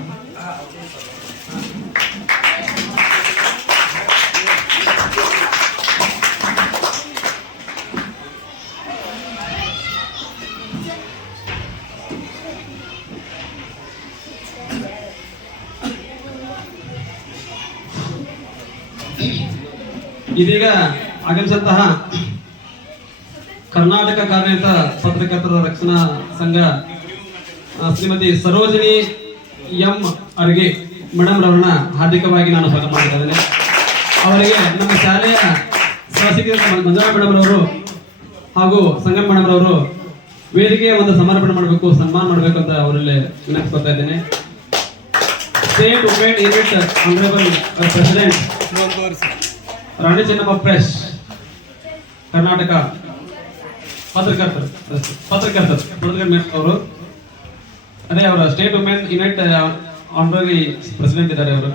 ಇದೀಗ ಆಗಮಿಸಿದಂತಹ ಕರ್ನಾಟಕ ಕಾರ್ಯನಿರತ ಪತ್ರಕರ್ತರ ರಕ್ಷಣಾ ಸಂಘ ಶ್ರೀಮತಿ ಸರೋಜಿನಿ ಎಂ ಅವರಿಗೆ ಮೇಡಮ್ ರವರನ್ನ ಹಾರ್ದಿಕವಾಗಿ ನಾನು ಸ್ವಾಗತ ಮಾಡ್ತಾ ಇದ್ದೇನೆ. ಅವರಿಗೆ ನಮ್ಮ ಶಾಲೆಯ ಸಹಶಿಕ್ಷಕ ಮಂಜುಳಾ ಮೇಡಮ್ ರವರು ಹಾಗೂ ಸಂಗಮ್ ಮೇಡಮ್ ರವರು ವೇದಿಕೆ ಒಂದು ಸಮರ್ಪಣೆ ಮಾಡಬೇಕು, ಸನ್ಮಾನ ಮಾಡಬೇಕು ಅಂತ ಅವರಲ್ಲಿ ವಿನಂತಿಸ್ಕೊತಾ ಇದ್ದೇನೆ. State ಉಪೇಟ್ unit honourable president Rani Chennappa press Karnataka ಪತ್ರಕರ್ತರು ಪತ್ರಕರ್ತರು ಅವರು ಅದೇ ಅವರ state women event honorary president ಇದ್ದಾರೆ ಅವರು.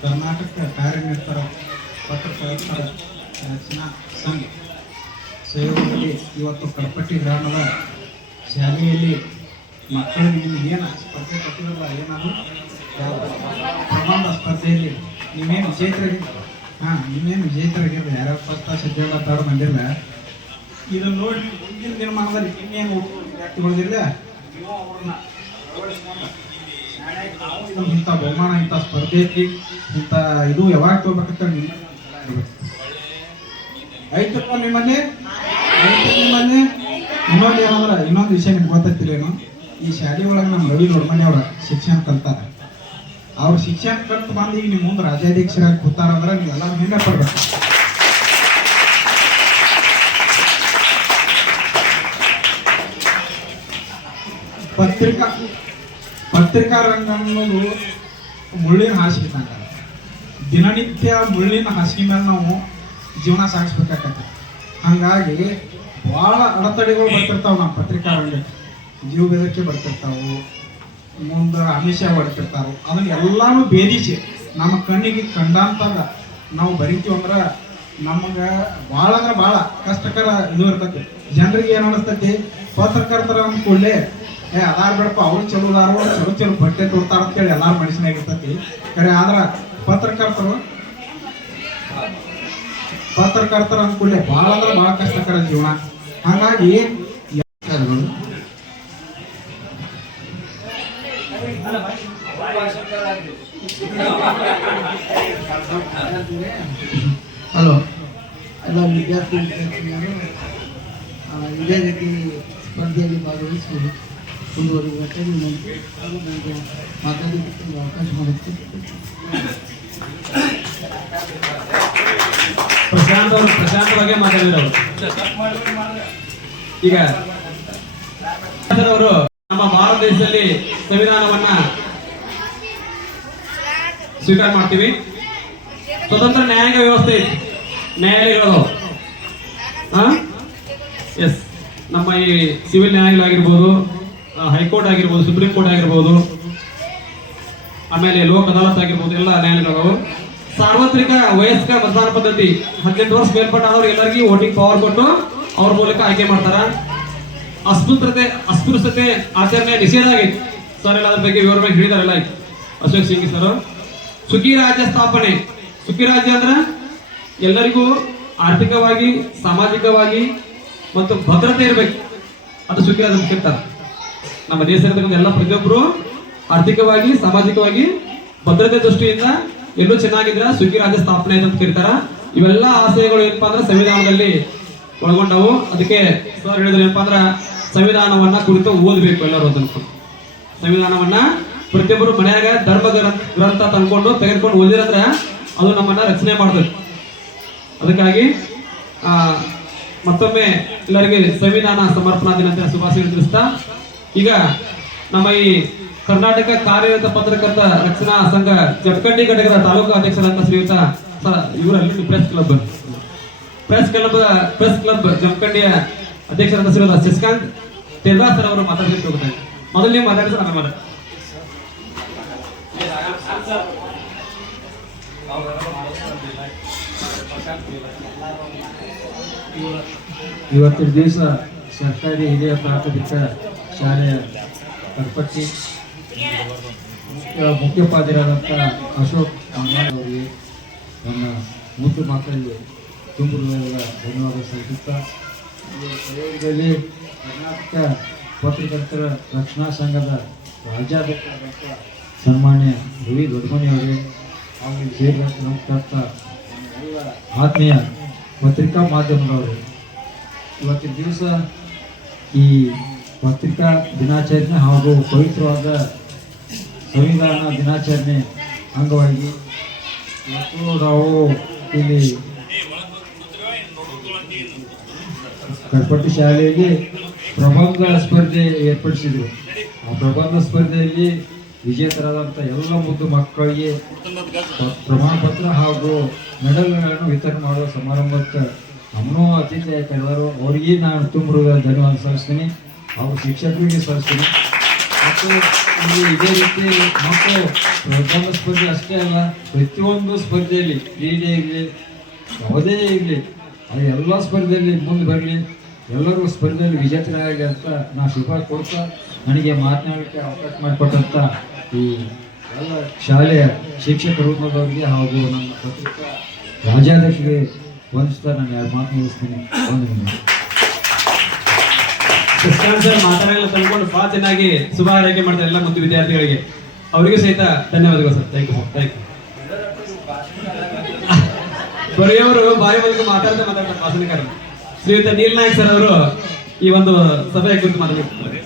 ಕರ್ನಾಟಕ ಕಾರ್ಯನಿರತರ ಪತ್ರಕರ್ತರ ರಚನಾ ಸಂಘ ಸಹಯೋಗದಲ್ಲಿ ಇವತ್ತು ಕಡಪಟ್ಟಿ ಗ್ರಾಮದ ಶಾಲೆಯಲ್ಲಿ ಮಕ್ಕಳಿಗೆ ನಿಮ್ಗೆ ಏನು ಸ್ಪರ್ಧೆ ಕೊಟ್ಟಿರಲ್ಲ, ಏನಾದರೂ ಪ್ರಮಾಣ ಸ್ಪರ್ಧೆಯಲ್ಲಿ ನೀವೇನು ವಿಜೇತರಾಗಿ, ಹಾಂ, ನೀವೇನು ವಿಜೇತರಾಗಿರಲಿ ಯಾರ್ಯಾರು ಫಸ್ಟ್ ಸೆಕೆಂಡ್ ಥರ್ಡ್ ಬಂದಿರಲ್ಲ ಇದನ್ನ ನೋಡಿ ಮುಂದಿನ ದಿನಮಾನದಲ್ಲಿ ಇನ್ನೇನು ವಿದ್ಯಾರ್ಥಿಗಳಿಲ್ಲ ನೀವು ಅವ್ರನ್ನ ಅಳವಡಿಸ್ಕೊಂಡು ನಾವು ಇಂಥ ಬಹುಮಾನ ಇಂಥ ಸ್ಪರ್ಧೆ ಐತಿ ಇಂಥ ಇದು ಯಾವಾಗ ತಗೋಬೇಕಂತ ನಿಮ್ಮ ಐತಪ್ಪ ನಿಮ್ಮಲ್ಲಿ? ನಿಮ್ಮಲ್ಲಿ? ಇನ್ನೊಂದು ಏನಂದ್ರೆ ಇನ್ನೊಂದು ವಿಷಯ ನಿಮ್ಗೆ ಗೊತ್ತೈತಿರೇನು ಈ ಶಾಲೆ ಒಳಗೆ ನಮ್ಮ ರವಿ ಅವ್ರ ಶಿಕ್ಷಣ ಕಲ್ತಾರ. ಅವ್ರ ಶಿಕ್ಷಣ ಕಲ್ತು ಬಂದು ಈಗ ನಿಮ್ಮ ಮುಂದೆ ರಾಜ್ಯಾಧ್ಯಕ್ಷರಾಗಿ ಕೂತಾರಂದ್ರೆ ಎಲ್ಲ ಹೆಮ್ಮೆ ಪಡ್ಬೇಕು ಪತ್ರಿಕಾ ಪತ್ರಿಕಾ ರಂಗ ಅನ್ನೋದು ಮುಳ್ಳಿನ ಹಾಸಿಗೆ ಇದ್ದಂಗೆ ದಿನನಿತ್ಯ ಮುಳ್ಳಿನ ಹಾಸಿಗೆ ಮೇಲೆ ನಾವು ಜೀವನ ಸಾಗಿಸ್ಬೇಕಾಗತ್ತೆ ಹಾಗಾಗಿ ಭಾಳ ಅಡೆತಡೆಗಳು ಬರ್ತಿರ್ತಾವೆ ನಮ್ಮ ಪತ್ರಿಕಾ ರಂಗಕ್ಕೆ. ಜೀವ ಬೇದಕ್ಕೆ ಬರ್ತಿರ್ತಾವು, ಮುಂದೆ ಅಮಿಷ ಹೊಡ್ತಿರ್ತಾವೆ ಅದನ್ನ ಎಲ್ಲಾನು ಭೇದಿಸಿ ನಮ್ಮ ಕಣ್ಣಿಗೆ ಕಂಡಂತಾಗ ನಾವು ಬರಿತೀವಂದ್ರೆ ನಮಗೆ ಭಾಳ ಅಂದ್ರೆ ಭಾಳ ಕಷ್ಟಕರ ಇದು ಇರ್ತೈತಿ. ಜನರಿಗೆ ಏನು ಅನಿಸ್ತೈತಿ? ಪತ್ರಕರ್ತರ ಅಂದ್ಕೊಳ್ಳೆ ಏ ಅದಾರ ಬೇಡಪ್ಪ ಅವ್ರು ಚಲೋ ಅದಾರು ಚಲೋ ಚಲೋ ಬಟ್ಟೆ ಕೊಡ್ತಾರ ಅಂತ ಹೇಳಿ ಮನುಷ್ಯನಾಗ ಇರ್ತೈತಿ. ಖರೆ ಆದ್ರ ಪತ್ರಕರ್ತರು, ಪತ್ರಕರ್ತರ ಅಂದ್ಕೊಳ್ಳಿ ಭಾಳ ಅಂದ್ರೆ ಭಾಳ ಕಷ್ಟಕರ ಜೀವನ. ಹಾಗಾಗಿ ಹಲೋ. ಎಲ್ಲ ವಿದ್ಯಾರ್ಥಿ ವಿದ್ಯಾರ್ಥಿನಿಯರು ಇದೇ ರೀತಿ ಸ್ಪರ್ಧೆಯಲ್ಲಿ ಭಾಗವಹಿಸಿ ಮುಂದುವರಿಯುವಂತೆ ಹಾಗೂ ನನಗೆ ಅವಕಾಶ ಮಾಡುತ್ತೆ ಪ್ರಶಾಂತ್ ಅವರು ಬಗ್ಗೆ ಮಾತಾಡಿದ್ರು ಈಗ ಅವರು ನಮ್ಮ ಭಾರತ ದೇಶದಲ್ಲಿ ಸಂವಿಧಾನವನ್ನ ಸ್ವೀಕಾರ ಮಾಡ್ತೀವಿ ಸ್ವತಂತ್ರ ನ್ಯಾಯಾಂಗ ವ್ಯವಸ್ಥೆ. ನ್ಯಾಯಾಲಯಗಳು ಎಸ್ ನಮ್ಮ ಈ ಸಿವಿಲ್ ನ್ಯಾಯಾಲಯಗಳಾಗಿರ್ಬೋದು ಆ, ಹೈಕೋರ್ಟ್ ಆಗಿರ್ಬೋದು, ಸುಪ್ರೀಂ ಕೋರ್ಟ್ ಆಗಿರ್ಬೋದು, ಆಮೇಲೆ ಲೋಕ್ ಅದಾಲತ್ ಆಗಿರ್ಬೋದು, ಎಲ್ಲ ನ್ಯಾಯಾಲಯಗಳು ಸಾರ್ವತ್ರಿಕ ವಯಸ್ಕ ಮತದಾನ ಪದ್ಧತಿ ಹದಿನೆಂಟು ವರ್ಷ ಮೇಲ್ಪಟ್ಟಾದವ್ರು ಎಲ್ಲರಿಗೂ ವೋಟಿಂಗ್ ಪವರ್ ಕೊಟ್ಟು ಅವ್ರ ಮೂಲಕ ಆಯ್ಕೆ ಮಾಡ್ತಾರ. ಅಸ್ಪೃಶ್ಯತೆ ಅಸ್ಪೃಶ್ಯತೆ ಆಚರಣೆ ನಿಷೇಧ ಆಗೈತಿ. ಸರ್ ಎಲ್ಲ ಅದ್ರ ಬಗ್ಗೆ ವಿವರವಾಗಿ ಹೇಳಿದಾರೆಲ್ಲ ಅಶೋಕ್ ಸಿಂಗ್ ಸರ್. ಸುಖಿ ರಾಜ್ಯ ಸ್ಥಾಪನೆ. ಸುಖಿ ರಾಜ್ಯ ಅಂದ್ರ ಎಲ್ಲರಿಗೂ ಆರ್ಥಿಕವಾಗಿ, ಸಾಮಾಜಿಕವಾಗಿ ಮತ್ತು ಭದ್ರತೆ ಇರಬೇಕು. ಅದು ಸುಖಿ ರಾಜ್ಯ ಕರೀತಾರೆ ನಮ್ಮ ದೇಶದ ಎಲ್ಲ ಪ್ರತಿಯೊಬ್ಬರು ಆರ್ಥಿಕವಾಗಿ, ಸಾಮಾಜಿಕವಾಗಿ ಭದ್ರತೆ ದೃಷ್ಟಿಯಿಂದ ಎಲ್ಲೂ ಚೆನ್ನಾಗಿದ್ರ ಸುಖಿ ರಾಜ್ಯ ಸ್ಥಾಪನೆ ಅಂತ ಕರೀತಾರ. ಇವೆಲ್ಲ ಆಶಯಗಳು ಏನಪ್ಪ ಅಂದ್ರೆ ಸಂವಿಧಾನದಲ್ಲಿ ಒಳಗೊಂಡವು. ಅದಕ್ಕೆ ಸರ್ ಹೇಳಿದ್ರೆ ಏನಪ್ಪಾ ಅಂದ್ರೆ ಸಂವಿಧಾನವನ್ನ ಕುರಿತು ಓದಬೇಕು ಎಲ್ಲರೂ ಅದನ್ನು ಸಂವಿಧಾನವನ್ನ ಪ್ರತಿಯೊಬ್ಬರು ಮನೆಯಾಗ ಧರ್ಮ ಗ್ರಂಥ ತಂದ್ಕೊಂಡು ತೆಗೆದುಕೊಂಡು ಓದಿರಂದ್ರೆ ಅದು ನಮ್ಮನ್ನ ರಚನೆ ಮಾಡ್ತದೆ. ಅದಕ್ಕಾಗಿ ಮತ್ತೊಮ್ಮೆ ಎಲ್ಲರಿಗೆ ಸಂವಿಧಾನ ಸಮರ್ಪಣಾ ದಿನ ಶುಭಾಶಯ ತಿಳಿಸ್ತಾ ಈಗ ನಮ್ಮ ಈ ಕರ್ನಾಟಕ ಕಾರ್ಯರತ ಪತ್ರಕರ್ತ ರಕ್ಷಣಾ ಸಂಘ ಜಪ್ಕಂಡಿ ಘಟಕದ ತಾಲೂಕು ಅಧ್ಯಕ್ಷರಾದ ಶ್ರೀಯುತ ಇವರಲ್ಲಿ press club press club press club ಜಮಖಂಡಿಯ ಅಧ್ಯಕ್ಷರಂತ ಶ್ರೀಯುತ ಶಶಿಕಾಂತ್ ತೆರ್ದಾಸ್ ಅವರು ಮಾತಾಡಲಿಕ್ಕೆ ಹೋಗ್ತಾರೆ ಮೊದಲು ನೀವು ಮಾತಾಡಿದ್ರೆ ನಾನು ಮಾತಾಡ. ಇವತ್ತಿನ ದಿವಸ ಸರ್ಕಾರಿ ಹಿರಿಯ ಪ್ರಾಥಮಿಕ ಶಾಲೆಯ ಕರ್ಪಟ್ಟಿ ಮುಖ್ಯ ಮುಖ್ಯೋಪಾಧ್ಯಾಯರಾದಂಥ ಅಶೋಕ್ ಅವರಿಗೆ ನನ್ನ ಮೂರು ಮಕ್ಕಳಿಗೆ ತುಂಬ ಧನ್ಯವಾದ ಸಲ್ಲಿಸುತ್ತಾ ಕರ್ನಾಟಕ ಪತ್ರಕರ್ತರ ರಕ್ಷಣಾ ಸಂಘದ ರಾಜ್ಯಾಧ್ಯಕ್ಷರಾದಂಥ ಸನ್ಮಾನ್ಯ ರವಿ ದೊಡ್ಡಮನಿ ಅವರೇ, ಹಾಗೂ ಇಲ್ಲಿ ಸೇರಿದಂಥ ನಮಸ್ಕರ್ತ ಆತ್ಮೀಯ ಪತ್ರಿಕಾ ಮಾಧ್ಯಮದವರು. ಇವತ್ತಿನ ದಿವಸ ಈ ಪತ್ರಿಕಾ ದಿನಾಚರಣೆ ಹಾಗೂ ಪವಿತ್ರವಾದ ಸಂವಿಧಾನ ದಿನಾಚರಣೆ ಅಂಗವಾಗಿ ಮತ್ತು ನಾವು ಇಲ್ಲಿ ಕಡ್ಪಟ್ಟಿ ಶಾಲೆಯಲ್ಲಿ ಪ್ರಬಂಧ ಸ್ಪರ್ಧೆ ಏರ್ಪಡಿಸಿದ್ರು ಆ ಪ್ರಬಂಧ ಸ್ಪರ್ಧೆಯಲ್ಲಿ ವಿಜೇತರಾದಂಥ ಎಲ್ಲ ಮುದ್ದು ಮಕ್ಕಳಿಗೆ ಪ್ರಮಾಣ ಪತ್ರ ಹಾಗೂ ಮೆಡಲ್ಗಳನ್ನು ವಿತರಣೆ ಮಾಡುವ ಸಮಾರಂಭಕ್ಕೆ ನಮ್ಮನ್ನೂ ಅತಿಥಿಯಾಗಿ ಕರೆದರು ಅವರಿಗೆ ನಾನು ತುಂಬ ಧನ್ಯವಾದ ಸಲ್ಲಿಸ್ತೀನಿ. ಹಾಗೂ ಶಿಕ್ಷಕರಿಗೆ ಸಲ್ಲಿಸ್ತೀನಿ. ಮತ್ತು ಇಲ್ಲಿ ಇದೇ ರೀತಿ ಮಕ್ಕಳು ಪ್ರಥಮ ಸ್ಪರ್ಧೆ ಅಷ್ಟೇ ಅಲ್ಲ, ಪ್ರತಿಯೊಂದು ಸ್ಪರ್ಧೆಯಲ್ಲಿ ಕ್ರೀಡೆ ಇರಲಿ, ಯಾವುದೇ ಇರಲಿ, ಅದು ಎಲ್ಲ ಸ್ಪರ್ಧೆಯಲ್ಲಿ ಮುಂದೆ ಬರಲಿ, ಎಲ್ಲರೂ ಸ್ಪರ್ಧೆಯಲ್ಲಿ ವಿಜೇತರಾಗಿ ಅಂತ ನಾನು ಶುಭ ಕೊಡ್ತಾ ನನಗೆ ಮಾತನಾಡಲಿಕ್ಕೆ ಅವಕಾಶ ಮಾಡಿಕೊಟ್ಟಂಥ ಈ ಎಲ್ಲ ಶಾಲೆಯ ಶಿಕ್ಷಕ ವೃಂದದವರಿಗೆ ಹಾಗೂ ನಮ್ಮ ಪತ್ರಿಕಾ ರಾಜ್ಯಾಧ್ಯಕ್ಷರಿಗೆ ವಂದಿಸ್ತಾ ನಾನು ಎರಡು ಮಾತು ಮುಗಿಸ್ತೀನಿ ಶಶಿಕಾಂತ್ ಸರ್ ಮಾತಾಡಲ್ಲ ತಂದ್ಕೊಂಡು ಬಹಳ ಚೆನ್ನಾಗಿ ಶುಭ ಹಾರೈಕೆ ಮಾಡ್ತಾರೆ ಎಲ್ಲ ಮತ್ತು ವಿದ್ಯಾರ್ಥಿಗಳಿಗೆ. ಅವರಿಗೂ ಸಹಿತ ಧನ್ಯವಾದಗಳು sir. Thank you sir thank you ಬರೆಯವರು ಬಾಯಿ ಮೂಲಕ ಮಾತಾಡ್ತಾ ಮಾತಾಡ್ತಾರೆ ಭಾಷಣಕಾರ ಶ್ರೀಯುತ ನೀಲ್ ನಾಯಕ್ ಸರ್ ಅವರು ಈ ಒಂದು ಸಭೆಯ ಕುರಿತು ಮಾತಾಡ್ತಾರೆ